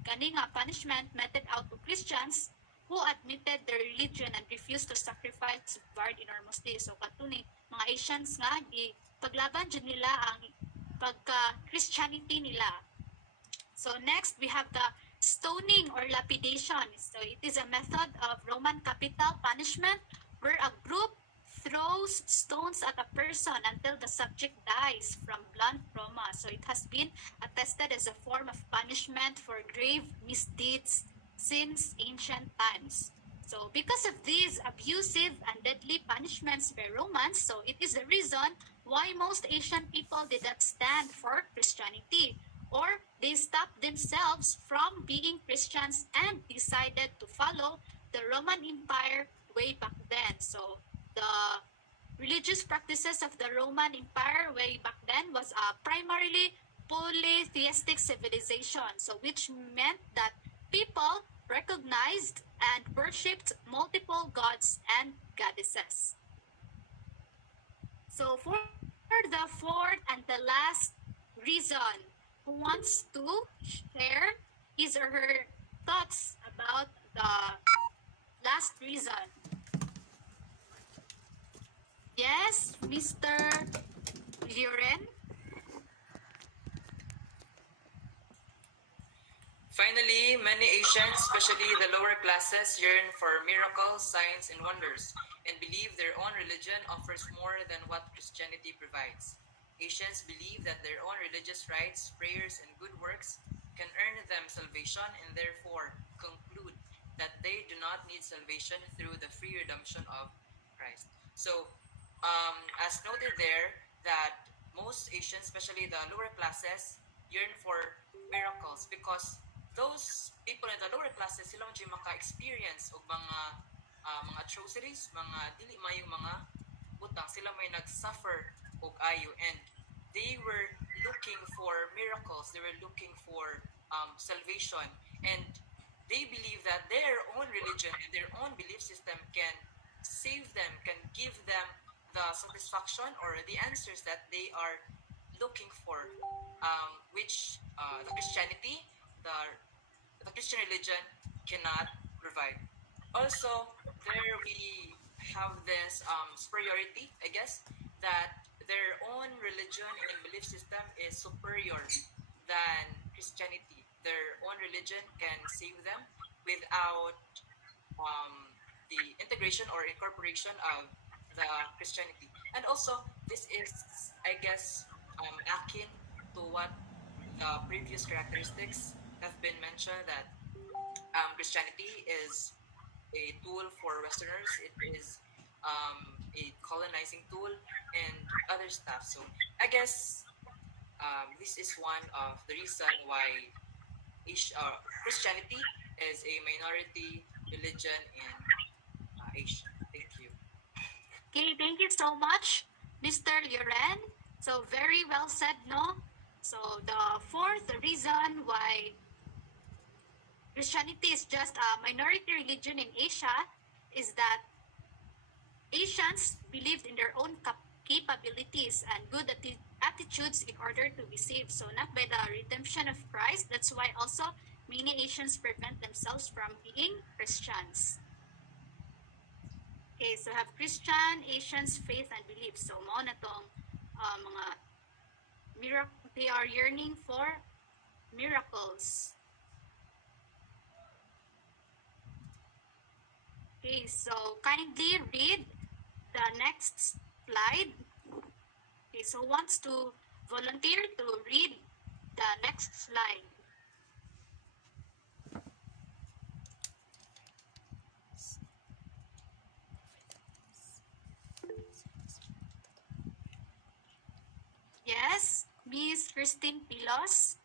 Kani nga punishment meted out to Christians who admitted their religion and refused to sacrifice guard enormously. So katuni mga Asians nga paglaban dyan nila ang pagka-Christianity nila. So next, we have the stoning or lapidation. So it is a method of Roman capital punishment where a group throws stones at a person until the subject dies from blunt trauma. So it has been attested as a form of punishment for grave misdeeds since ancient times. So because of these abusive and deadly punishments by Romans, so it is the reason why most Asian people did not stand for Christianity, or they stopped themselves from being Christians and decided to follow the Roman Empire way back then. So the religious practices of the Roman Empire way back then was a primarily polytheistic civilization, so which meant that people recognized and worshipped multiple gods and goddesses. So for the fourth and the last reason, who wants to share his or her thoughts about the last reason? Yes, Mr. Liren? Finally, many Asians, especially the lower classes, yearn for miracles, signs, and wonders, and believe their own religion offers more than what Christianity provides. Asians believe that their own religious rites, prayers, and good works can earn them salvation, and therefore conclude that they do not need salvation through the free redemption of Christ. So, as noted there, that most Asians, especially the lower classes, yearn for miracles because those people in the lower classes, sila yung maka-experience o mga atrocities, mga dili mayong mga utang, sila may nag-suffer og ayo, and they were looking for miracles, they were looking for salvation, and they believe that their own religion and their own belief system can save them, can give them the satisfaction or the answers that they are looking for, which the Christianity, the Christian religion cannot provide. Also, there we have this superiority, I guess, that their own religion and belief system is superior than Christianity. Their own religion can save them without the integration or incorporation of the Christianity. And also, this is, I guess, akin to what the previous characteristics have been mentioned, that Christianity is a tool for Westerners. It is a colonizing tool and other stuff. So I guess this is one of the reason why Christianity is a minority religion in Asia. Thank you. Okay, thank you so much, Mr. Loren. So very well said, no? So the fourth reason why Christianity is just a minority religion in Asia is that Asians believed in their own capabilities and good attitudes in order to be saved. So not by the redemption of Christ. That's why also many Asians prevent themselves from being Christians. Okay, so have Christian, Asians, faith, and belief. So mao na tong mga miracle. They are yearning for miracles. Okay, so kindly read the next slide. Okay, so who wants to volunteer to read the next slide? Yes, Miss Christine Pilos.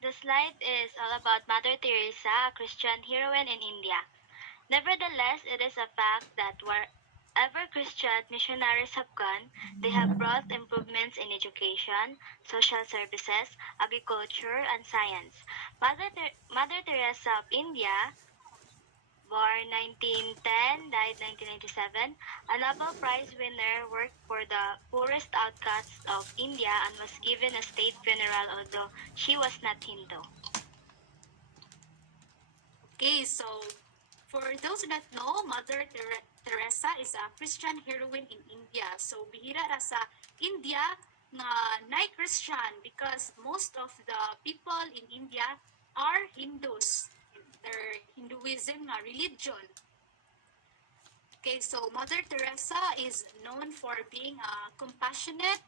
The slide is all about Mother Teresa, a Christian heroine in India. Nevertheless, it is a fact that wherever Christian missionaries have gone, they have brought improvements in education, social services, agriculture, and science. Mother Teresa of India, born 1910, died 1997, a Nobel Prize winner, worked for the poorest outcasts of India and was given a state funeral although she was not Hindu. Okay, so for those that know, Mother Teresa is a Christian heroine in India. So bihira ra sa India nga nay Christian because most of the people in India are Hindus. Their Hinduism nga religion. Okay, so Mother Teresa is known for being a compassionate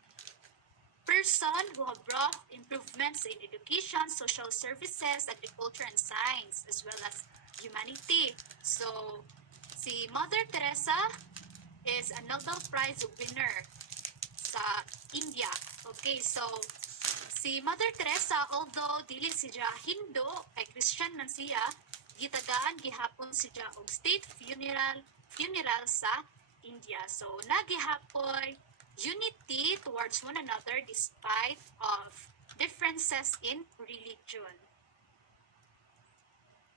person who have brought improvements in education, social services, agriculture, and science, as well as humanity. So, si Mother Teresa is a Nobel Prize winner sa India. Okay, so si Mother Teresa, although dili siya Hindu, ay Christian man siya, gitagaan gihapon siya og state funeral sa India. So nagihapon unity towards one another despite of differences in religion.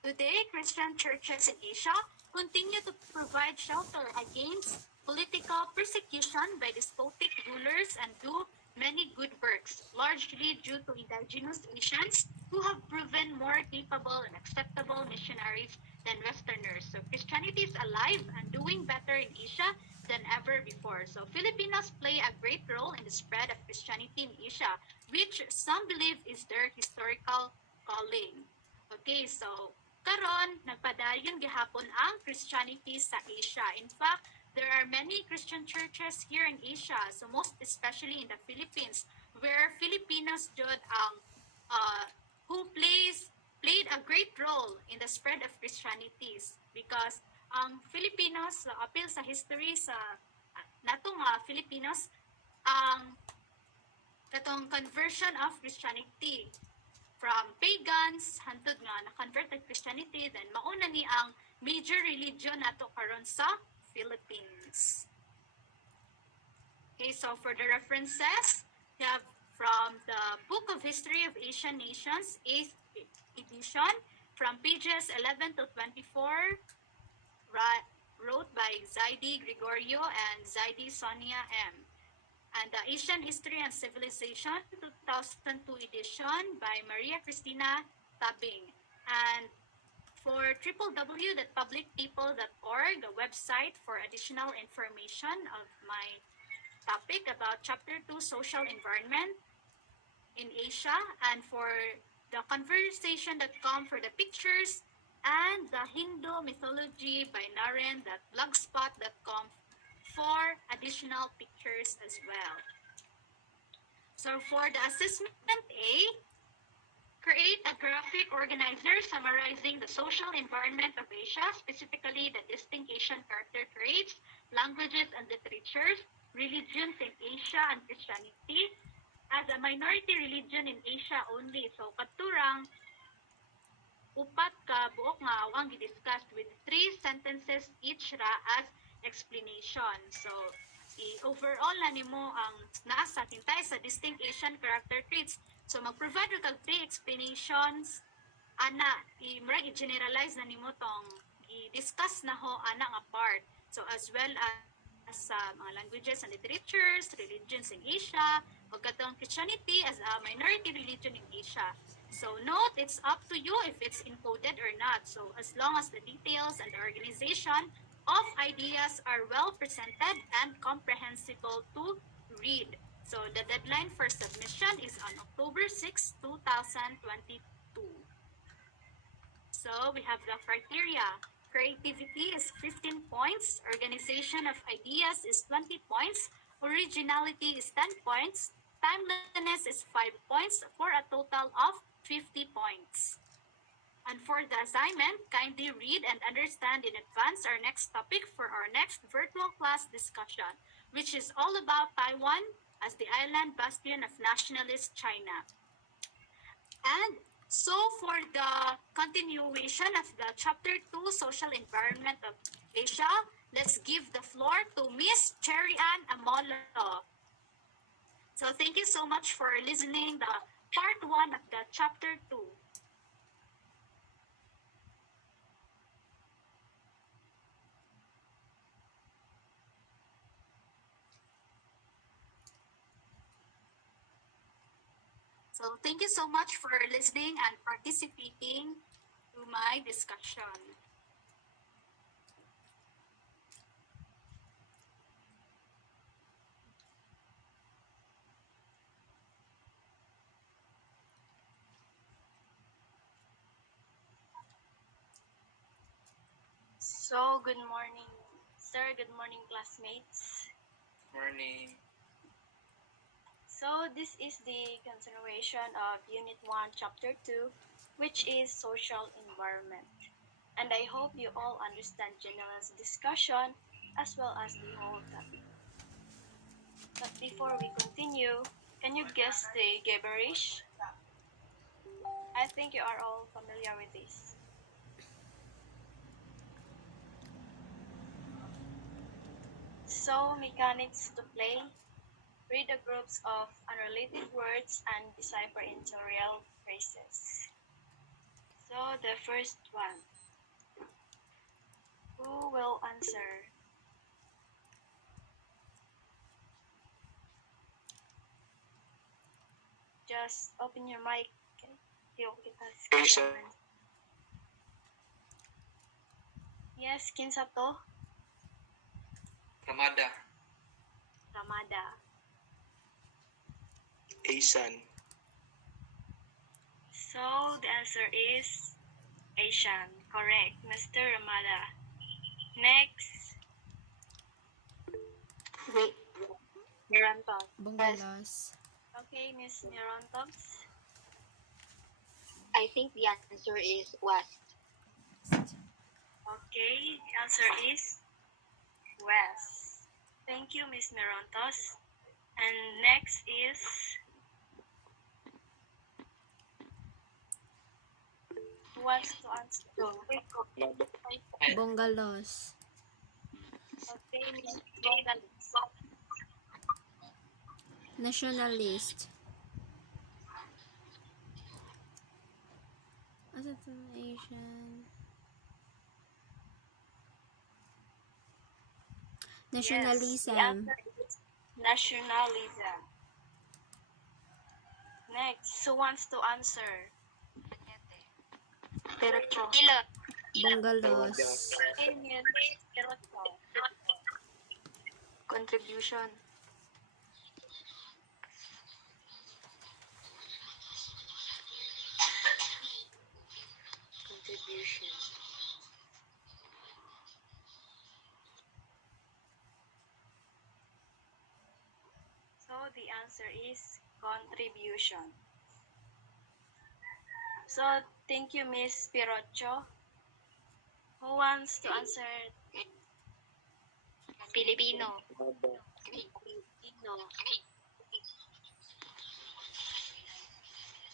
Today, Christian churches in Asia continue to provide shelter against political persecution by despotic rulers and do many good works, largely due to indigenous Asians who have proven more capable and acceptable missionaries than Westerners. So Christianity is alive and doing better in Asia than ever before. So Filipinos play a great role in the spread of Christianity in Asia, which some believe is their historical calling. Okay, so karon nagpadayon gihapon ang Christianity sa Asia. In fact, there are many Christian churches here in Asia, so most especially in the Philippines, where Filipinos jud ang who played a great role in the spread of Christianity because ang Filipinos apil sa history sa natong Filipinos ang katong conversion of Christianity from pagans hantud nga na-convert to Christianity, then mauna ni ang major religion nato karon sa Philippines. Okay, so for the references, we have from the Book of History of Asian Nations, 8th edition, from pages 11 to 24, wrote by Zaidi Gregorio and Zaidi Sonia M. And the Asian History and Civilization, 2002 edition by Maria Cristina Tabing. And for www.publicpeople.org, the website for additional information of my topic about Chapter 2, Social Environment in Asia, and for the conversation.com for the pictures, and the Hindu mythology by Naren.blogspot.com for additional pictures as well. So for the assessment A, create a graphic organizer summarizing the social environment of Asia, specifically the distinct Asian character traits, languages and literatures, religions in Asia and Christianity, as a minority religion in Asia only. So katurang upat ka buok nga awang gidiscuss with 3 sentences each ra as explanation. So overall na nimo ang naa sa tintay sa distinct Asian character traits. So mag-provide ka 3 explanations ana i-generalize na nimo tong i-discuss na ho ana nga part. So as well as mga languages and literatures, religions in Asia, o katong Christianity as a minority religion in Asia. So note, it's up to you if it's encoded or not. So as long as the details and the organization of ideas are well presented and comprehensible to read. So the deadline for submission is on October 6, 2022. So we have the criteria. Creativity is 15 points, organization of ideas is 20 points, originality is 10 points, timeliness is 5 points for a total of 50 points. And for the assignment, kindly read and understand in advance our next topic for our next virtual class discussion, which is all about Taiwan as the island bastion of nationalist China. And so for the continuation of the Chapter 2, Social Environment of Asia, let's give the floor to Miss Cherry Ann Amolo. So thank you so much for listening the part 1 of the Chapter 2. So thank you so much for listening and participating to my discussion. So, good morning, sir. Good morning, classmates. Morning. So, this is the continuation of Unit 1, Chapter 2, which is Social Environment. And I hope you all understand General's discussion as well as the whole topic. But before we continue, can you guess the gibberish? I think you are all familiar with this. So, mechanics to play. Read the groups of unrelated words and decipher into real phrases. So, the first one. Who will answer? Just open your mic. Okay? Asia. Yes, kinsa to? Ramada. Ramada. Asian. So, the answer is Asian. Correct, Mr. Ramada. Next. Wait. Mirantos. Bongalas. Okay, Miss Mirantos. I think the answer is West. Okay, the answer is West. Thank you, Miss Mirantos. And next is who wants to answer? Bongalos. Okay, Miss Bongalis. Nationalist. Asa ito? Asian. Nationalism. Yes, the answer is nationalism. Next, who wants to answer? Derecho. Bongalos. Okay, Miss Piroto. Contribution. the answer is contribution. So, thank you, Miss Pirocho. Who wants to answer? Filipino. Filipino.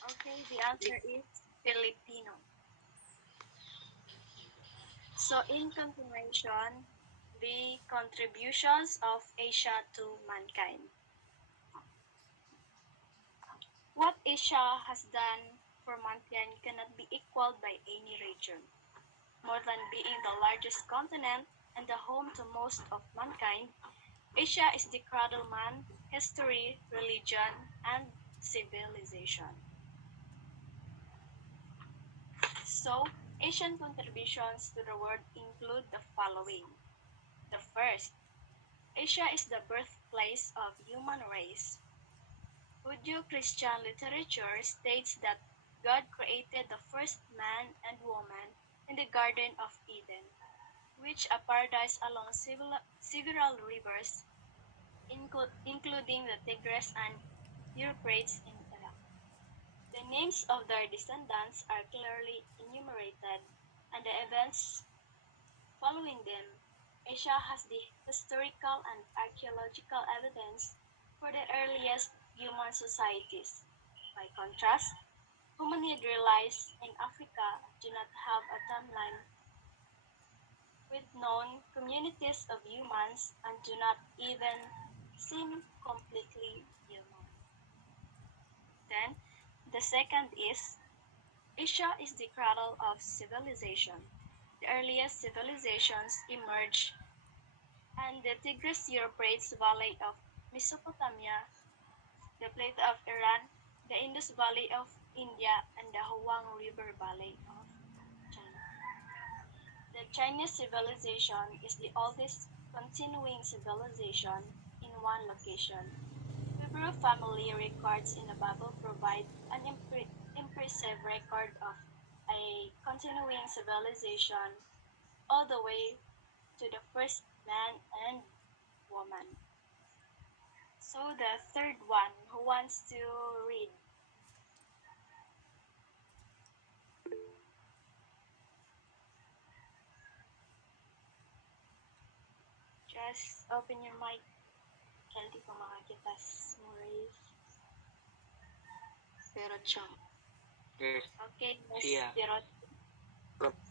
Okay, the answer is Filipino. So, in continuation, the contributions of Asia to mankind. What Asia has done for mankind cannot be equaled by any region. More than being the largest continent and the home to most of mankind, Asia is the cradleman, history, religion, and civilization. So, Asian contributions to the world include the following. The first, Asia is the birthplace of human race. Judeo-Christian literature states that God created the first man and woman in the Garden of Eden, which a paradise along several rivers, including the Tigris and Euphrates in Iraq. The names of their descendants are clearly enumerated, and the events following them. Asia has the historical and archaeological evidence for the earliest human societies. By contrast, hominid relics in Africa do not have a timeline with known communities of humans and do not even seem completely human. Then, the second is Asia is the cradle of civilization. The earliest civilizations emerged and the Tigris-Euphrates Valley of Mesopotamia, the Plate of Iran, the Indus Valley of India, and the Huang River Valley of China. The Chinese civilization is the oldest continuing civilization in one location. Hebrew family records in the Bible provide an impressive record of a continuing civilization all the way to the first man and woman. So the third one, who wants to read? Just open your mic. Kaya di ko makakita Maurice. Pero chong. Okay, Miss Yeah. Pirot.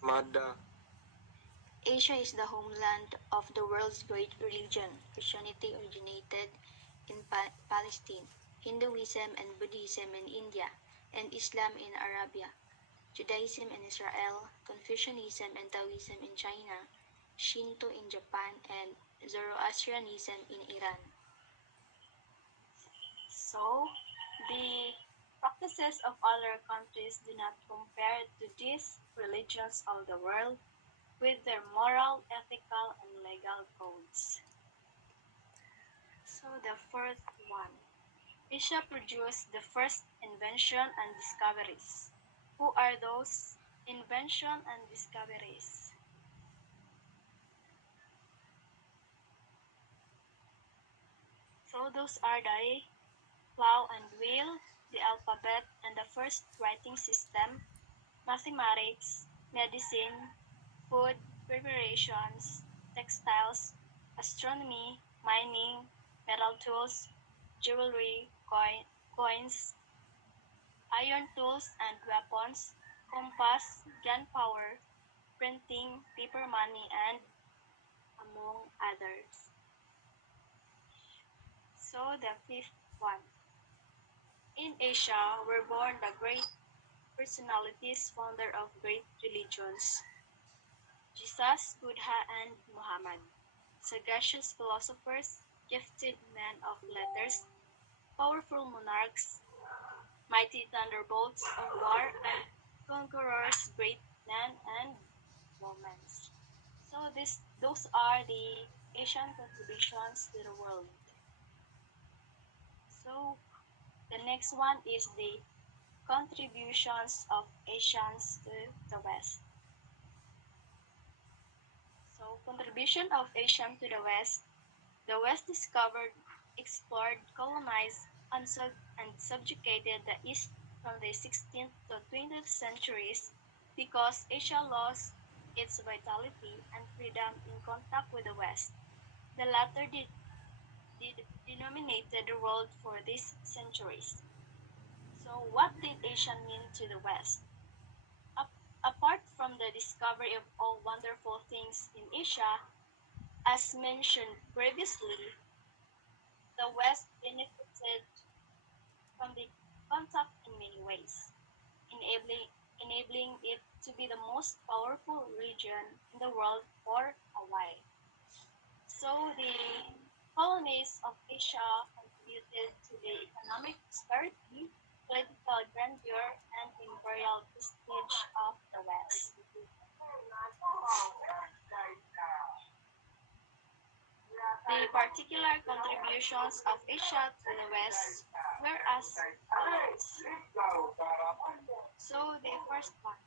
Mada. Asia is the homeland of the world's great religion. Christianity originated in Palestine, Hinduism and Buddhism in India, and Islam in Arabia, Judaism in Israel, Confucianism and Taoism in China, Shinto in Japan, and Zoroastrianism in Iran. So, the practices of other countries do not compare to these religions of the world with their moral, ethical, and legal codes. So the fourth one, Asia produced the first invention and discoveries. Who are those invention and discoveries? So those are the plow and wheel, the alphabet and the first writing system, mathematics, medicine, food, preparations, textiles, astronomy, mining, metal tools, jewelry, coins, iron tools and weapons, compass, gunpowder, printing, paper money, and among others. So the fifth one. In Asia were born the great personalities, founder of great religions, Jesus, Buddha, and Muhammad, sagacious philosophers, gifted men of letters, powerful monarchs, mighty thunderbolts of war, and conquerors, great men and women. So those are the Asian contributions to the world. So the next one is the contributions of Asians to the West. So contribution of Asian to the West discovered explored, colonized, and subjugated the East from the 16th to 20th centuries because Asia lost its vitality and freedom in contact with the West. The latter denominated the world for these centuries. So, what did Asia mean to the West? Apart from the discovery of all wonderful things in Asia, as mentioned previously, the West benefited from the contact in many ways, enabling it to be the most powerful region in the world for a while. So the colonies of Asia contributed to the economic prosperity, political grandeur, and imperial prestige of the West. The particular contributions of Asia to the West were as follows. So the first one,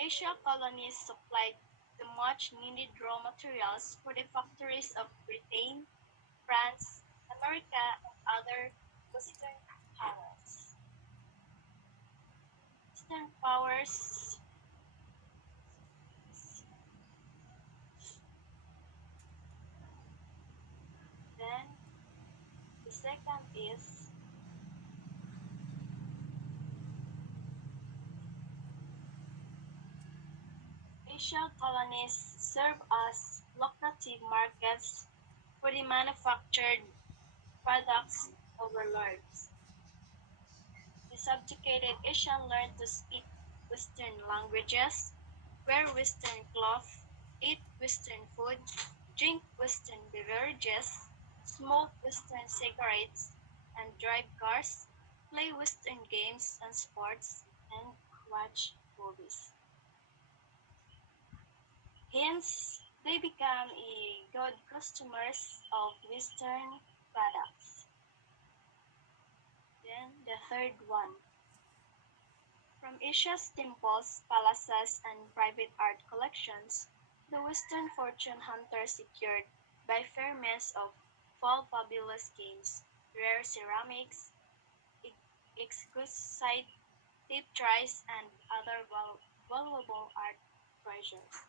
Asia colonies supplied the much needed raw materials for the factories of Britain, France, America, and other Western powers. Western powers then the second is Asia colonies serve as lucrative markets for the manufactured products of overlords. The subjugated Asian learned to speak Western languages, wear Western cloth, eat Western food, drink Western beverages, smoke Western cigarettes, and drive cars, play Western games and sports, and watch movies. Hence, they become a good customers of Western products. Then the third one. From Asia's temples, palaces, and private art collections, the Western fortune hunter secured by fair means of fabulous games, rare ceramics, exquisite tapestries, and other valuable art treasures.